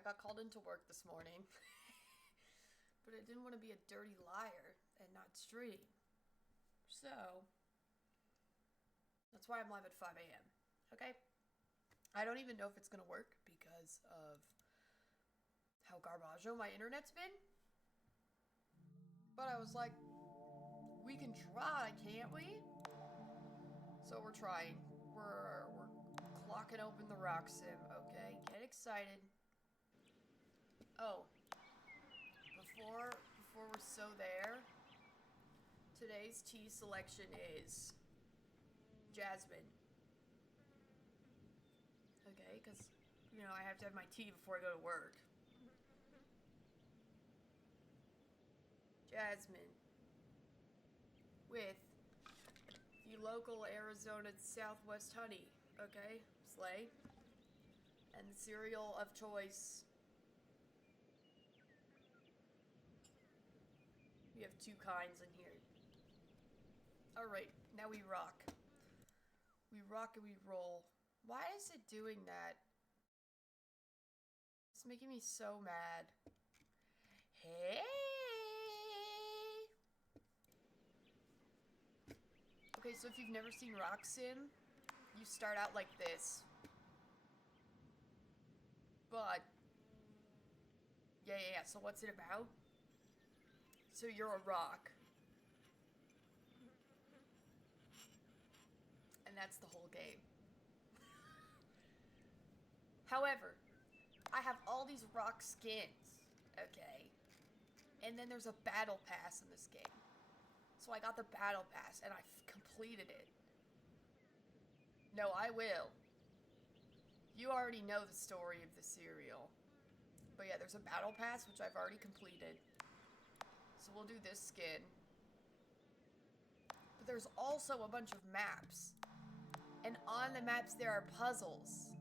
I got called into work this morning, but I didn't want to be a dirty liar and not stream. So, that's why I'm live at 5 a.m. Okay? I don't even know if it's going to work because of how garbaggio my internet's been. But I was like, we can try, can't we? So we're trying. We're clocking open the rock sim, okay? Get excited. Oh, before we're so there, today's tea selection is jasmine. Okay, because, I have to have my tea before I go to work. Jasmine. With the local Arizona Southwest honey. Okay, Slay. And the cereal of choice. We have two kinds in here. Alright, now we rock. We rock and we roll. Why is it doing that? It's making me so mad. Hey! Okay, so if you've never seen Rock Sim, you start out like this. But, yeah, so what's it about? So you're a rock. And that's the whole game. However, I have all these rock skins, okay? And then there's a battle pass in this game. So I got the battle pass and I've completed it. No, I will. You already know the story of the cereal. But yeah, there's a battle pass which I've already completed. So we'll do this skin. But there's also a bunch of maps. And on the maps there are puzzles.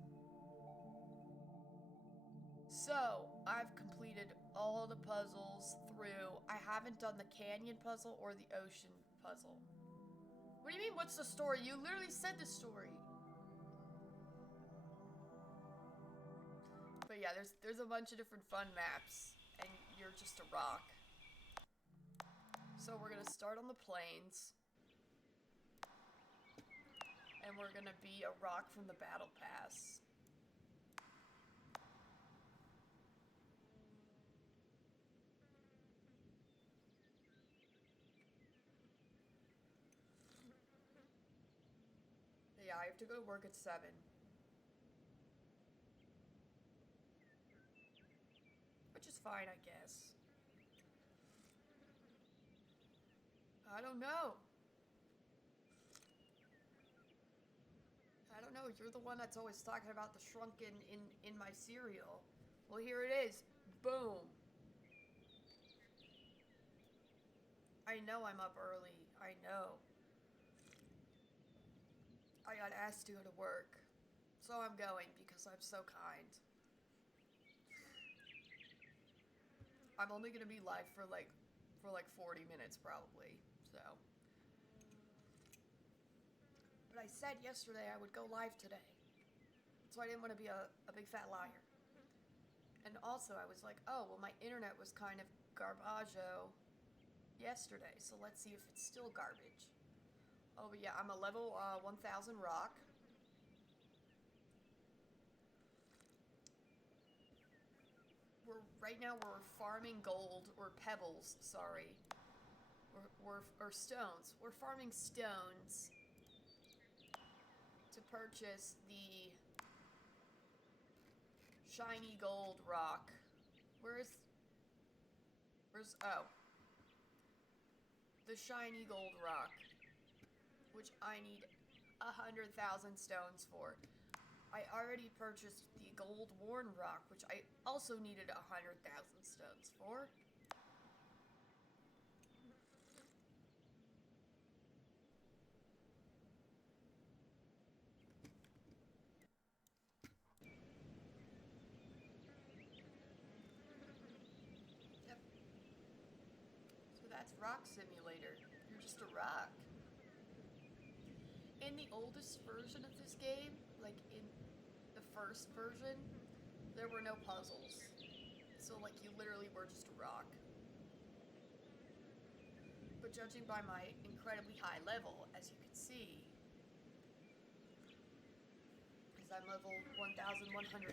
So, I've completed all the puzzles through. I haven't done the canyon puzzle or the ocean puzzle. What do you mean, what's the story? You literally said the story. But yeah, there's a bunch of different fun maps, and you're just a rock. So we're gonna start on the plains. And we're gonna be a rock from the battle pass. Yeah, I have to go to work at 7. Which is fine, I guess. I don't know. I don't know, you're the one that's always talking about the shrunken in my cereal. Well, here it is. Boom. I know I'm up early. I know. I got asked to go to work. So I'm going because I'm so kind. I'm only gonna be live for like 40 minutes probably. So. But I said yesterday I would go live today. So I didn't want to be a big fat liar. And also I was like, oh, well my internet was kind of garbaggio yesterday, so let's see if it's still garbage. Oh, but yeah, I'm a level 1000 rock. Right now we're farming gold, or pebbles, sorry. Or stones. We're farming stones to purchase the shiny gold rock. Where's, oh. The shiny gold rock, which I need 100,000 stones for. I already purchased the gold worn rock, which I also needed 100,000 stones for. Yep. So that's Rock Simulator. You're just a rock. In the oldest version of this game, like in the first version, there were no puzzles. So, like, you literally were just a rock. But judging by my incredibly high level, as you can see, because I'm level 1190,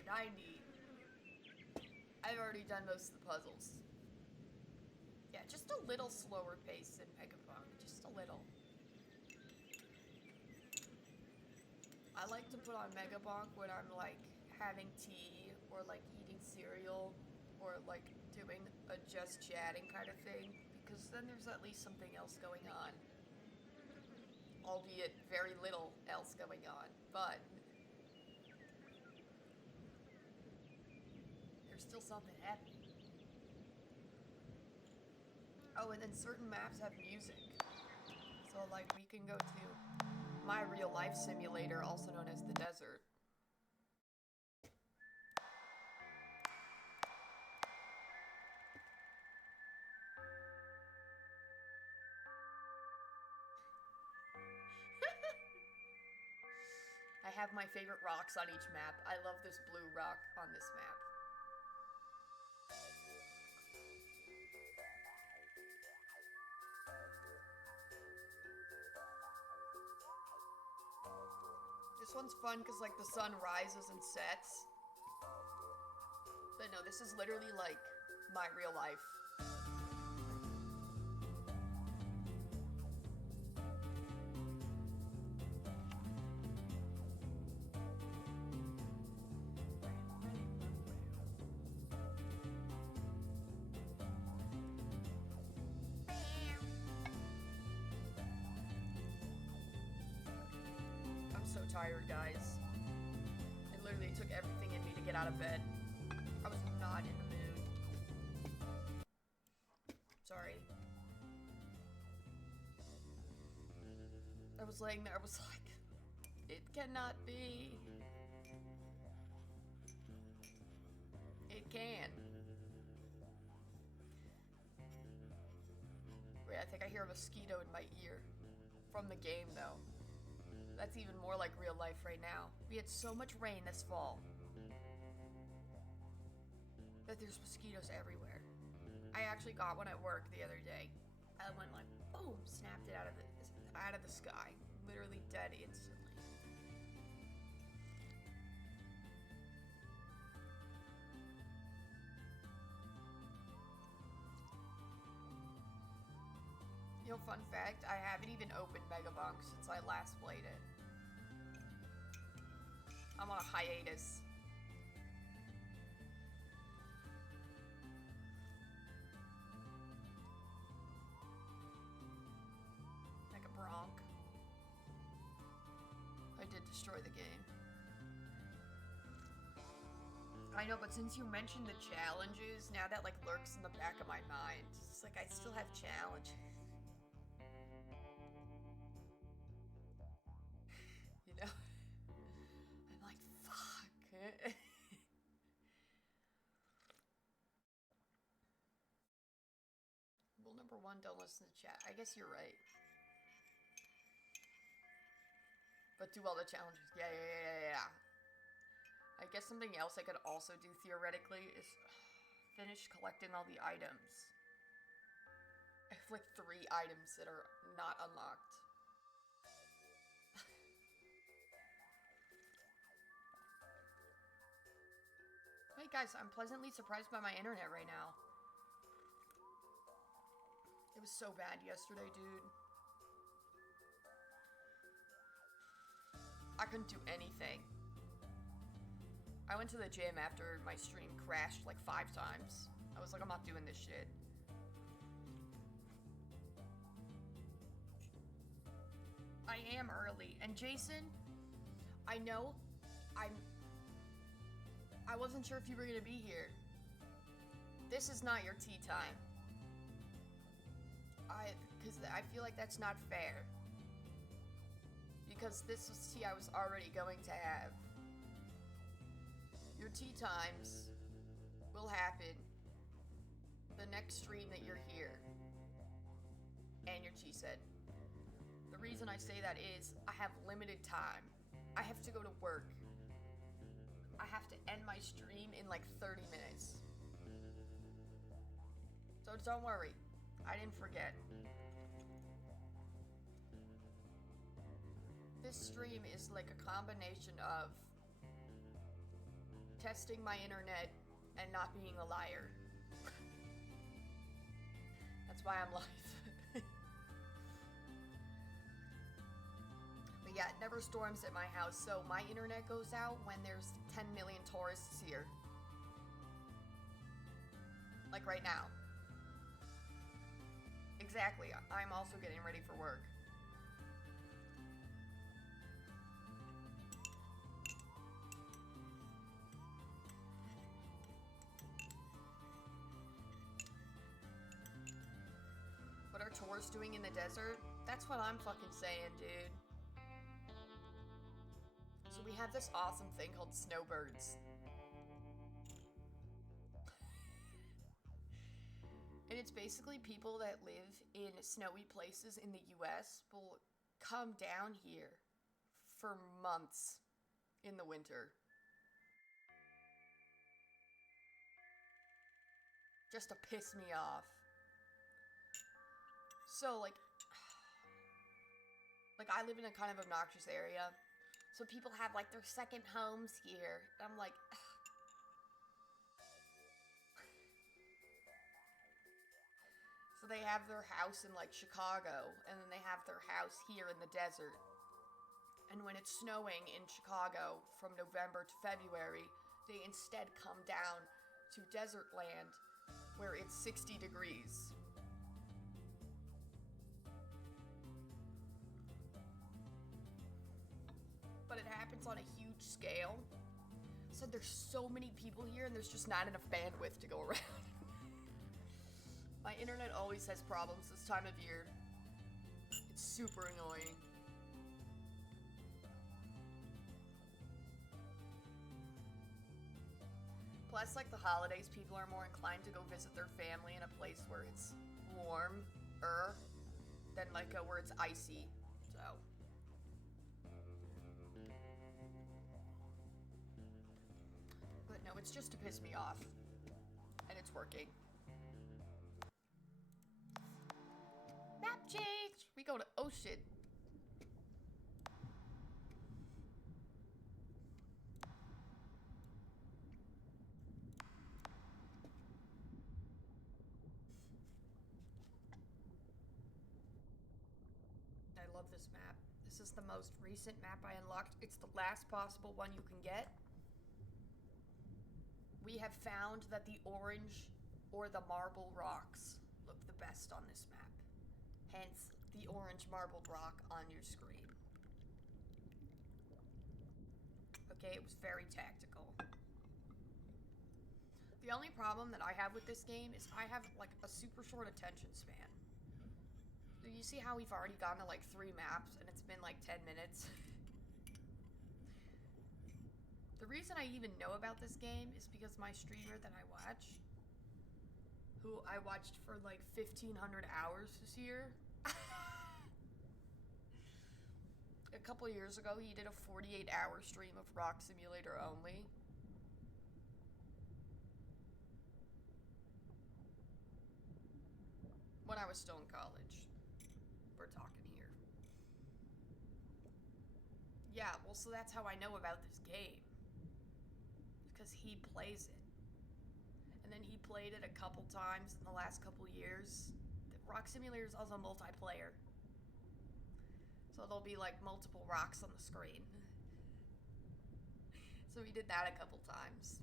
I've already done most of the puzzles. Yeah, just a little slower pace than Megapunk, just a little. I like to put on Megapunk when I'm, like, having tea, or, like, eating cereal, or, like, doing a just chatting kind of thing, because then there's at least something else going on. Albeit very little else going on, but there's still something happening. Oh, and then certain maps have music. So, like, we can go to my real life simulator, also known as the desert. I have my favorite rocks on each map. I love this blue rock on this map. This one's fun because, like, the sun rises and sets. But no, this is literally, like, my real life. I'm so tired, guys. It literally took everything in me to get out of bed. I was not in the mood. Sorry. I was laying there, I was like, it cannot be. It can. Wait, I think I hear a mosquito in my ear. From the game, though. That's even more like real life right now. We had so much rain this fall that there's mosquitoes everywhere. I actually got one at work the other day. I went like, boom, snapped it out of the sky. Literally dead instantly. You know, fun fact, I haven't even opened Megapunk since I last played it. I'm on a hiatus. Like a bronc. I did destroy the game. I know, but since you mentioned the challenges, now that, like, lurks in the back of my mind, it's like I still have challenges. You know? I'm like, fuck. Rule number 1, don't listen to chat. I guess you're right. But do all the challenges. Yeah. I guess something else I could also do theoretically is finish collecting all the items. I have like 3 items that are not unlocked. Hey guys, I'm pleasantly surprised by my internet right now. It was so bad yesterday, dude. I couldn't do anything. I went to the gym after my stream crashed like 5 times. I was like, I'm not doing this shit. I am early. And Jason, I know I wasn't sure if you were gonna be here. This is not your tea time. Because I feel like that's not fair. Because this was tea I was already going to have. Your tea times will happen the next stream that you're here. And your tea said. The reason I say that is I have limited time. I have to go to work. I have to end my stream in like 30 minutes. So don't worry, I didn't forget. This stream is like a combination of testing my internet and not being a liar. That's why I'm live. But yeah, it never storms at my house, so my internet goes out when there's 10 million tourists here. Like right now. Exactly, I'm also getting ready for work. What are tourists doing in the desert? That's what I'm fucking saying, dude. So we have this awesome thing called snowbirds. And it's basically people that live in snowy places in the US will come down here for months in the winter. Just to piss me off. So, like I live in a kind of obnoxious area. So people have, like, their second homes here. And I'm like, So they have their house in, like, Chicago. And then they have their house here in the desert. And when it's snowing in Chicago from November to February, they instead come down to desert land where it's 60 degrees. But it happens on a huge scale. So there's so many people here and there's just not enough bandwidth to go around. My internet always has problems this time of year. It's super annoying. Plus, like, the holidays, people are more inclined to go visit their family in a place where it's warmer than, like, where it's icy. So. But no, it's just to piss me off. And it's working. Map change! We go to ocean. I love this map. This is the most recent map I unlocked. It's the last possible one you can get. We have found that the orange or the marble rocks look the best on this map. Hence, the orange marbled rock on your screen. Okay, it was very tactical. The only problem that I have with this game is I have, like, a super short attention span. So you see how we've already gone to, like, 3 maps and it's been, like, 10 minutes? The reason I even know about this game is because my streamer that I watch, who I watched for like 1,500 hours this year, a couple years ago he did a 48-hour stream of Rock Simulator only. When I was still in college. We're talking here. Yeah, well, so that's how I know about this game. Because he plays it. And then he played it a couple times in the last couple years. Rock Simulator is also multiplayer. So there'll be like multiple rocks on the screen. So he did that a couple times.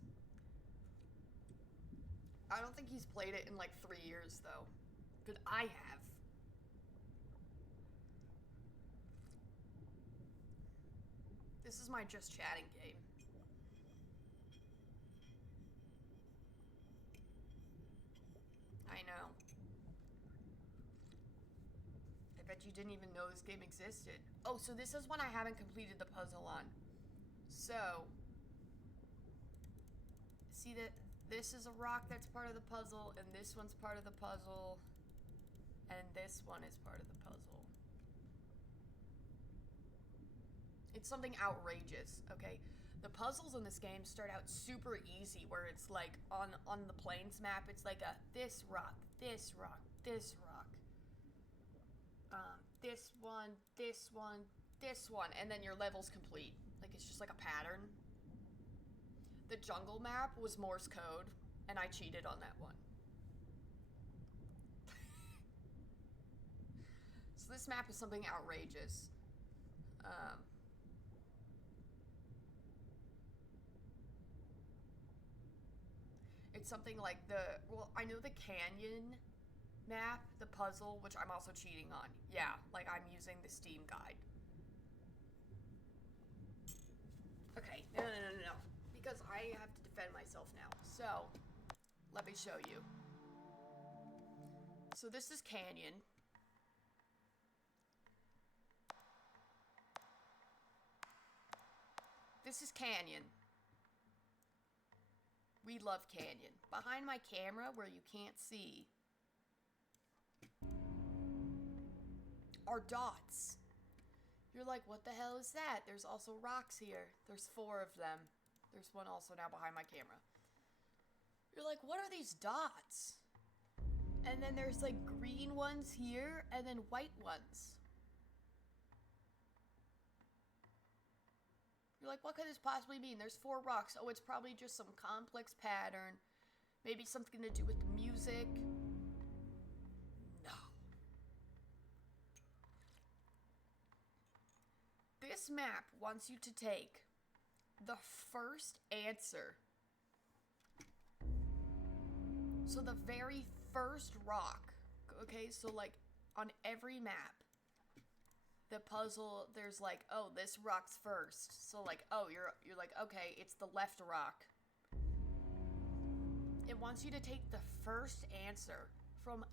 I don't think he's played it in like 3 years though. But I have. This is my just chatting game. I know. I bet you didn't even know this game existed. Oh, so this is one I haven't completed the puzzle on. So, see that this is a rock that's part of the puzzle, and this one's part of the puzzle, and this one is part of the puzzle. It's something outrageous, okay? The puzzles in this game start out super easy, where it's like on the plains map, it's like a this rock, this rock, this rock, this one, this one, this one, and then your level's complete. Like, it's just like a pattern. The jungle map was Morse code, and I cheated on that one. So this map is something outrageous. It's something like I know the canyon map, the puzzle, which I'm also cheating on. Yeah, like I'm using the Steam guide. Okay, no, because I have to defend myself now. So, let me show you. So this is Canyon. This is Canyon. We love Canyon. Behind my camera, where you can't see, are dots. You're like, what the hell is that? There's also rocks here. There's 4 of them. There's one also now behind my camera. You're like, what are these dots? And then there's like green ones here and then white ones. You're like, what could this possibly mean? There's 4 rocks. Oh, it's probably just some complex pattern. Maybe something to do with the music. No. This map wants you to take the first answer. So the very first rock. Okay, so like on every map, the puzzle, there's like, oh, this rock's first. So like, oh, you're like, okay, it's the left rock. It wants you to take the first answer from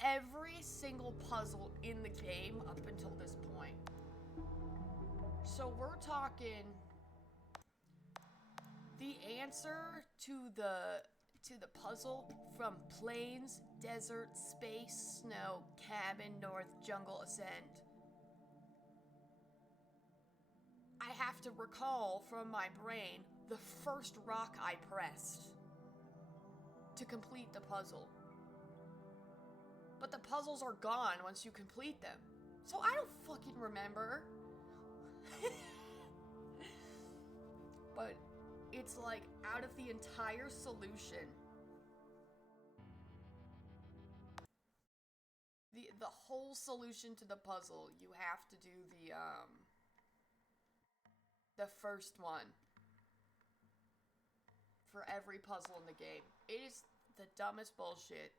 every single puzzle in the game up until this point. So we're talking the answer to the puzzle from plains, desert, space, snow, cabin, north, jungle, ascend. I have to recall from my brain the first rock I pressed to complete the puzzle. But the puzzles are gone once you complete them. So I don't fucking remember. But it's like, out of the entire solution, the whole solution to the puzzle, you have to do the first one for every puzzle in the game. It is the dumbest bullshit.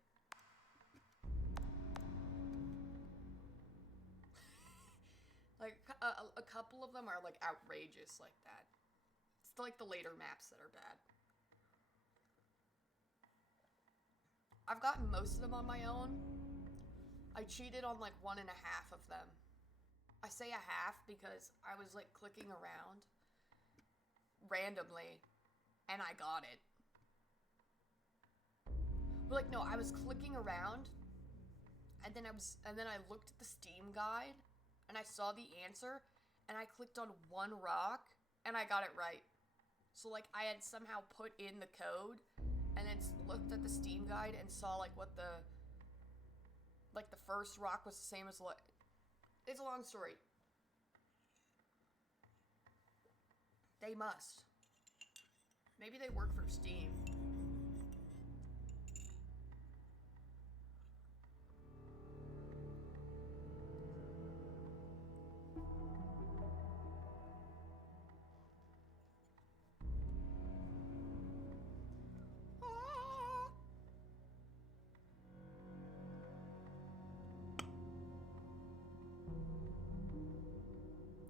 Like, a couple of them are like outrageous like that. It's like the later maps that are bad. I've gotten most of them on my own. I cheated on like 1.5 of them. I say a half because I was like clicking around randomly and I got it. But like, no, I was clicking around and then I looked at the Steam guide and I saw the answer and I clicked on one rock and I got it right. So like, I had somehow put in the code and then looked at the Steam guide and saw like what the first rock was the same as what. It's a long story. They must. Maybe they work for Steam.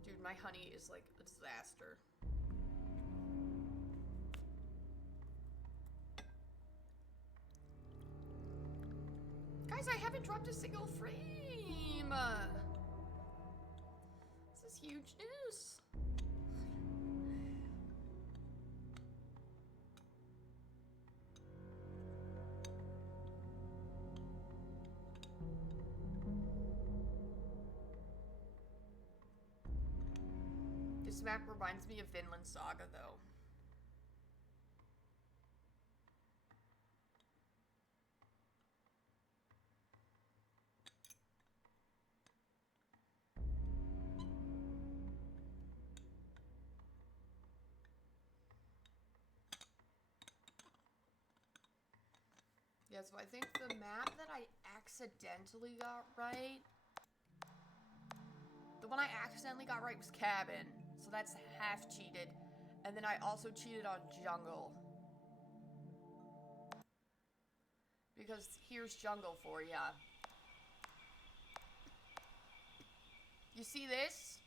Dude, my honey is like a disaster. Guys, I haven't dropped a single frame! This is huge news. This This map reminds me of Vinland Saga, though. Yeah, so I think the map that I accidentally got right... The one I accidentally got right was Cabin. So that's half cheated. And then I also cheated on Jungle. Because here's Jungle for ya. You see this?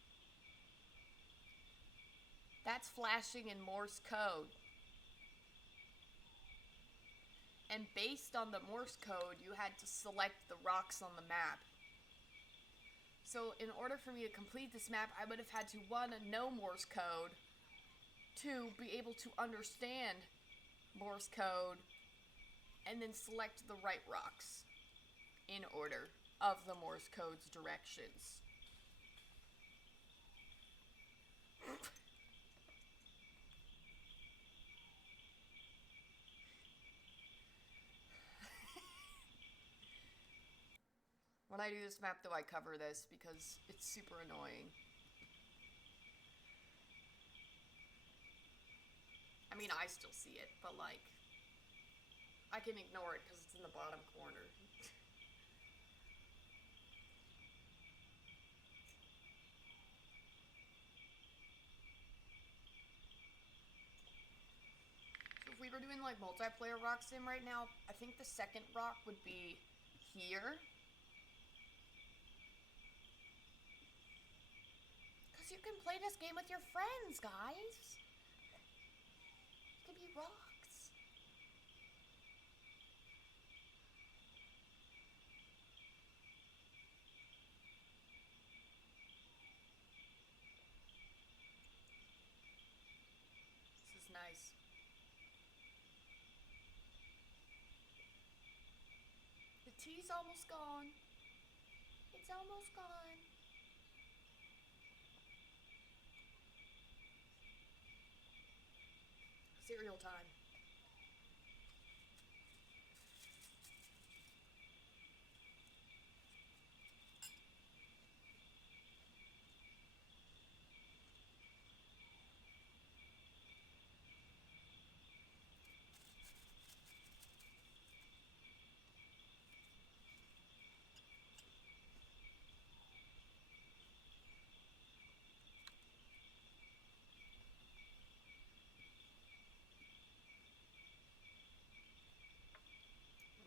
That's flashing in Morse code. And based on the Morse code, you had to select the rocks on the map. So in order for me to complete this map, I would have had to, 1, know Morse code, 2, be able to understand Morse code, and then select the right rocks in order of the Morse code's directions. When I do this map, though, I cover this because it's super annoying. I mean, I still see it, but, like, I can ignore it because it's in the bottom corner. So if we were doing, like, multiplayer rock sim right now, I think the second rock would be here. Because you can play this game with your friends, guys. It can be rocks. This is nice. The tea's almost gone. It's almost gone. Cereal time.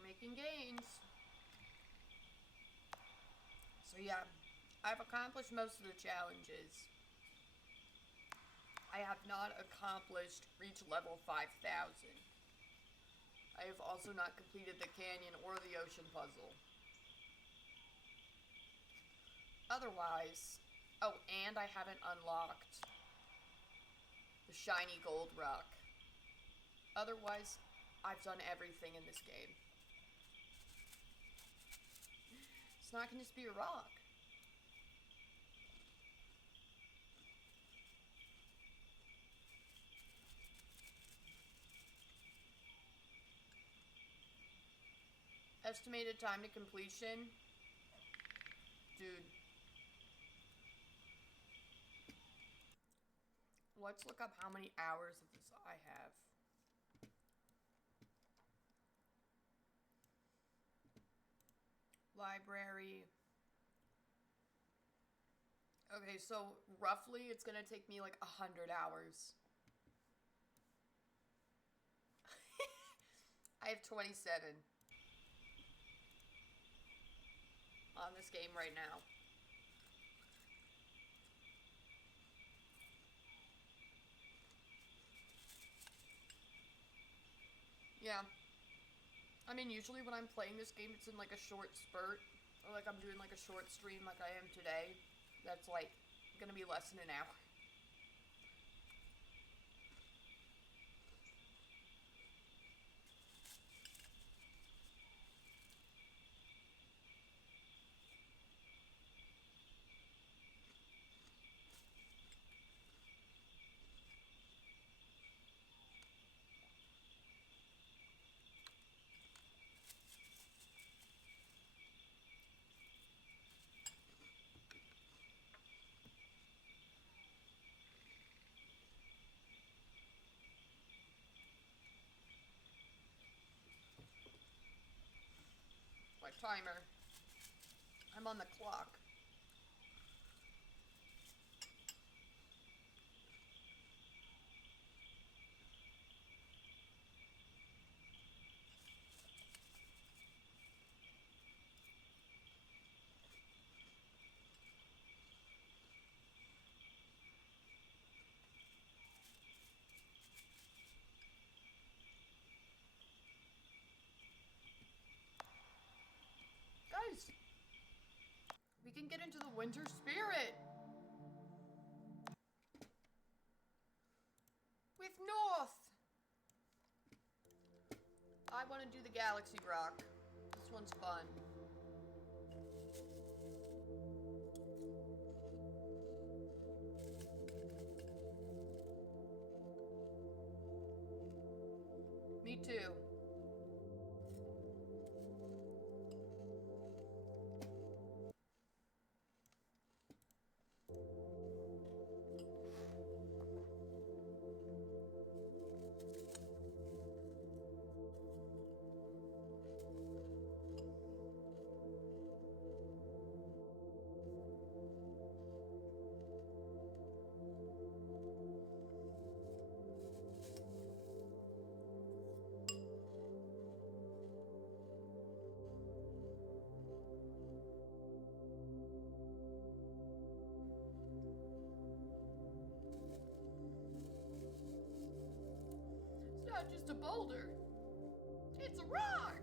Making gains. So yeah, I've accomplished most of the challenges. I have not accomplished reach level 5,000. I have also not completed the canyon or the ocean puzzle. Otherwise, oh, and I haven't unlocked the shiny gold rock. Otherwise, I've done everything in this game. It's not gonna just be a rock. Estimated time to completion. Dude. Let's look up how many hours of this I have. Library. Okay, so roughly it's gonna take me like 100 hours. I have 27 on this game right now. Yeah. I mean, usually when I'm playing this game, it's in like a short spurt. Or like I'm doing like a short stream like I am today. That's like gonna be less than an hour. timer. I'm on the clock. Guys, we can get into the winter spirit. With North. I want to do the Galaxy Rock. This one's fun. Me too. It's not just a boulder. It's a rock!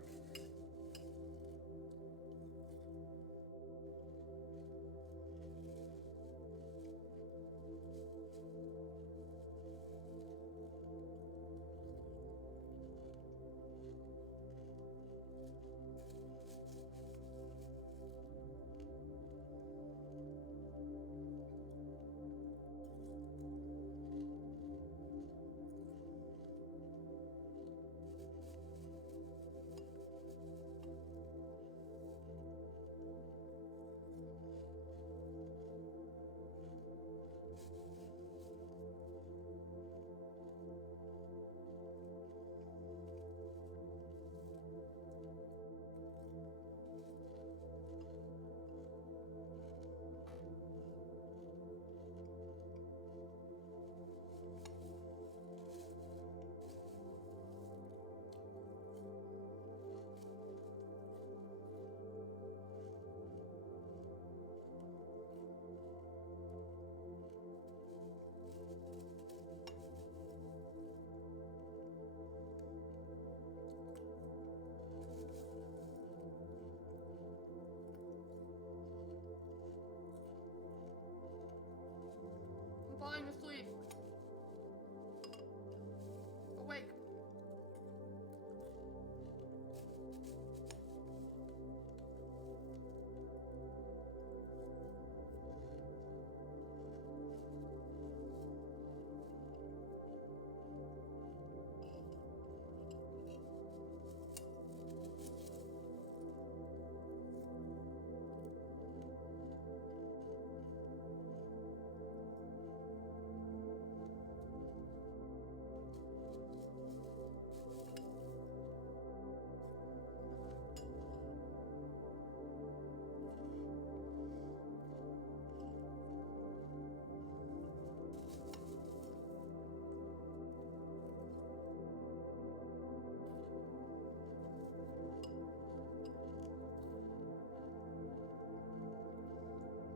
I'm falling asleep. Awake.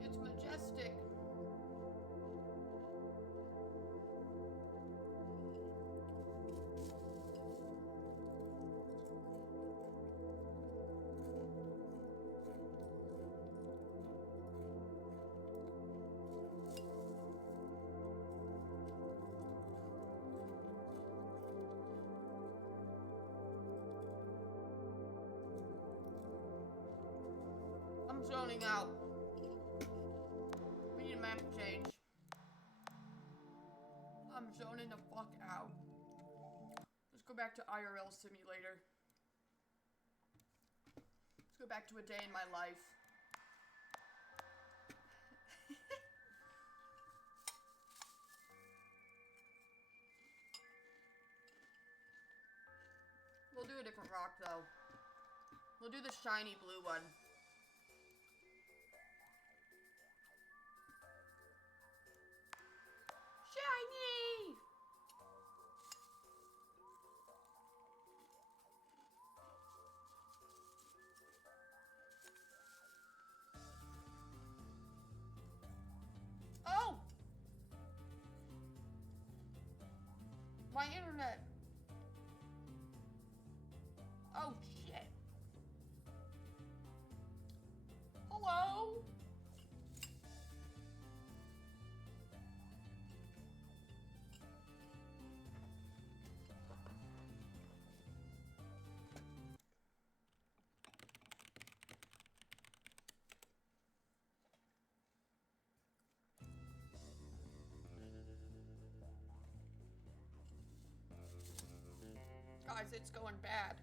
It's majestic. I'm zoning out. We need a map change. I'm zoning the fuck out. Let's go back to IRL Simulator. Let's go back to a day in my life. We'll do a different rock though. We'll do the shiny blue one. Shiny! Oh! My internet. Oh, shit. Hello? Guys, it's going bad.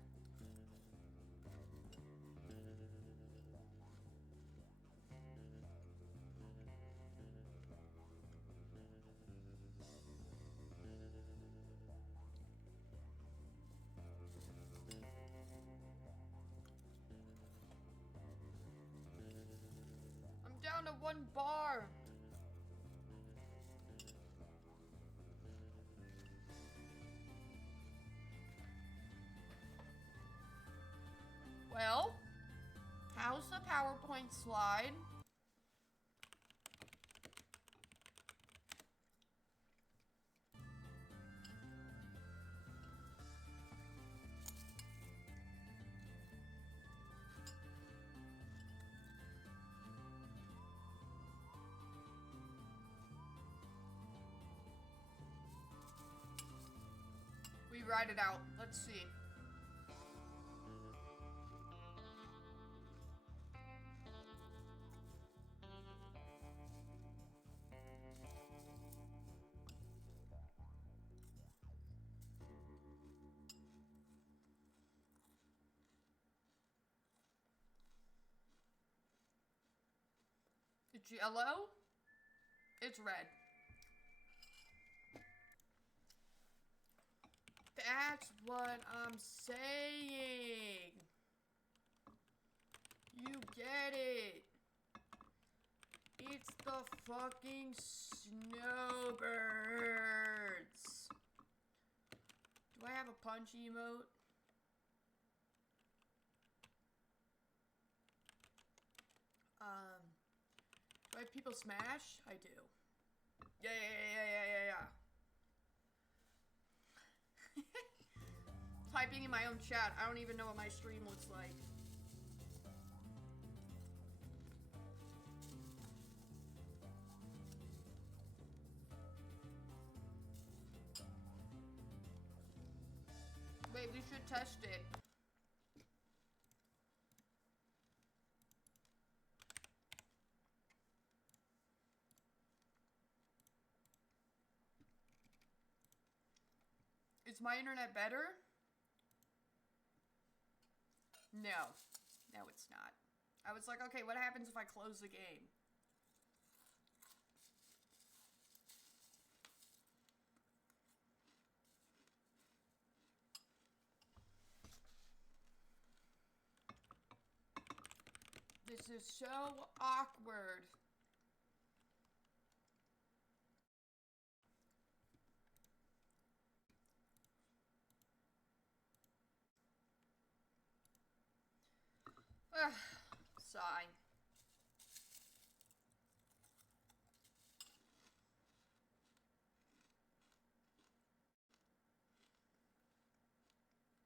I'm down to 1 bar. Well, how's the PowerPoint slide? We ride it out. Let's see. It's yellow. It's red. That's what I'm saying. You get it. It's the fucking snowbirds. Do I have a punch emote? Do I have people smash? I do. Yeah. Typing in my own chat. I don't even know what my stream looks like. Wait, we should test it. Is my internet better? No. No, it's not. I was like, okay, what happens if I close the game? This is so awkward. Ugh, sigh.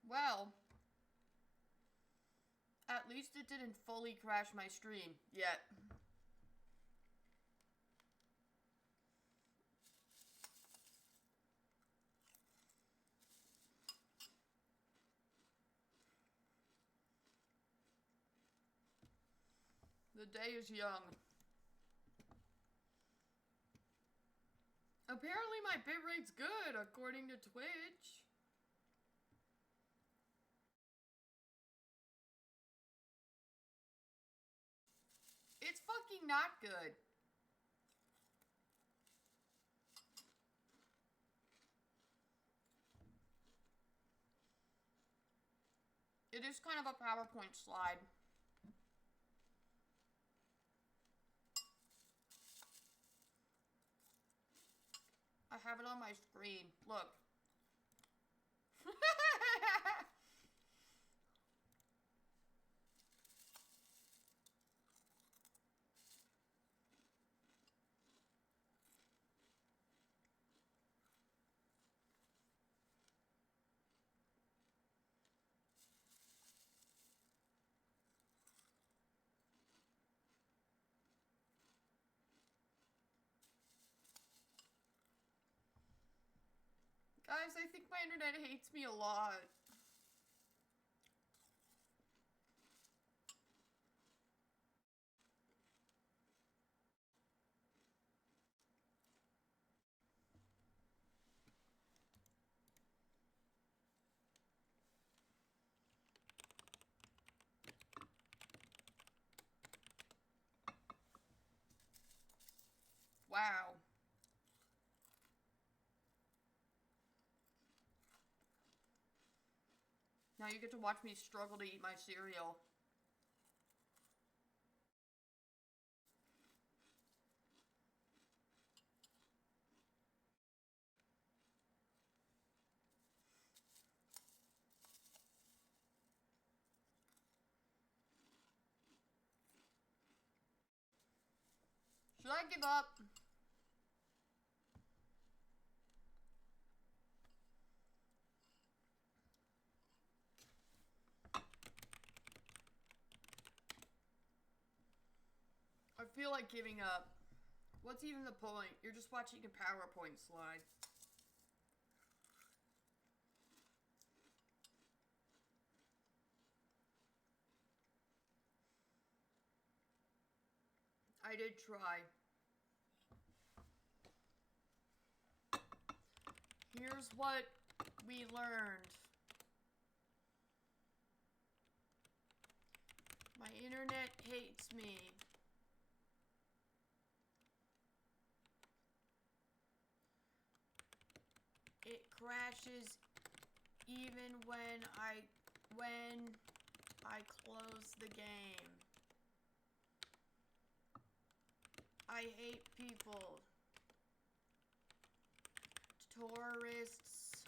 Well, at least it didn't fully crash my stream yet. The day is young. Apparently my bitrate's good, according to Twitch. It's fucking not good. It is kind of a PowerPoint slide. I have it on my screen. Look. Guys, I think my internet hates me a lot. Wow. Now you get to watch me struggle to eat my cereal. Should I give up? I feel like giving up. What's even the point? You're just watching a PowerPoint slide. I did try. Here's what we learned. My internet hates me. It crashes even when I close the game. I hate people. Tourists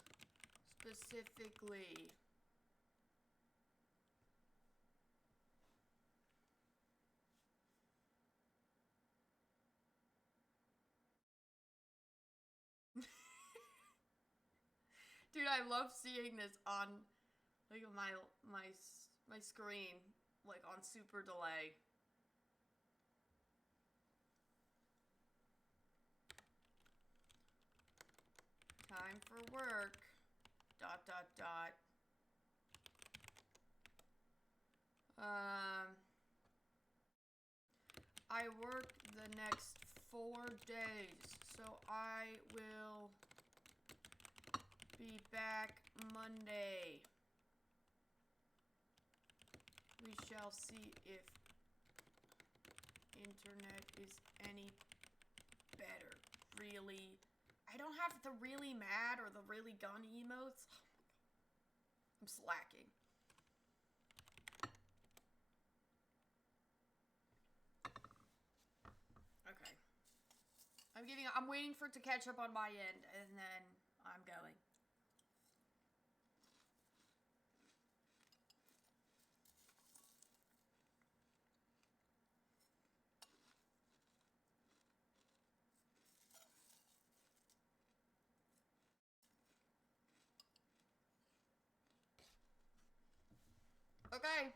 specifically. Dude, I love seeing this on like my screen, like on super delay. Time for work. ... I work the next 4 days, so I will be back Monday. We shall see if internet is any better. Really? I don't have the really mad or the really gun emotes. Oh my god. I'm slacking. Okay. I'm waiting for it to catch up on my end, and then I'm going. Okay.